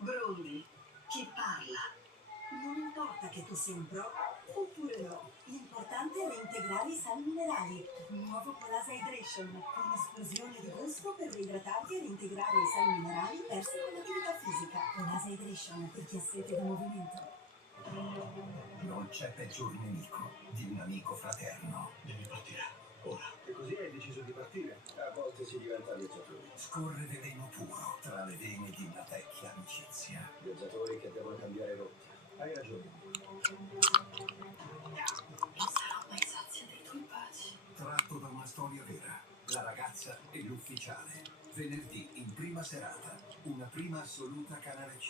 Brundi, chi parla? Non importa che tu sia un pro oppure no, l'importante è reintegrare i sali minerali. Nuovo Polase Hydration, con esplosione di gusto per reidratarti e reintegrare i sali minerali persi con l'attività fisica. Polase Hydration, per chi ha sete di movimento. Non c'è peggior nemico di un amico fraterno. Devi partire, ora. E così hai deciso di partire? A volte si diventa viaggiatori. Scorre veleno puro tra le vene di una vecchia amicizia. Viaggiatori che devono cambiare rotta. Hai ragione. Non sarò mai sazia dei tuoi baci. Tratto da una storia vera. La ragazza e l'ufficiale. Venerdì in prima serata. Una prima assoluta Canale 5.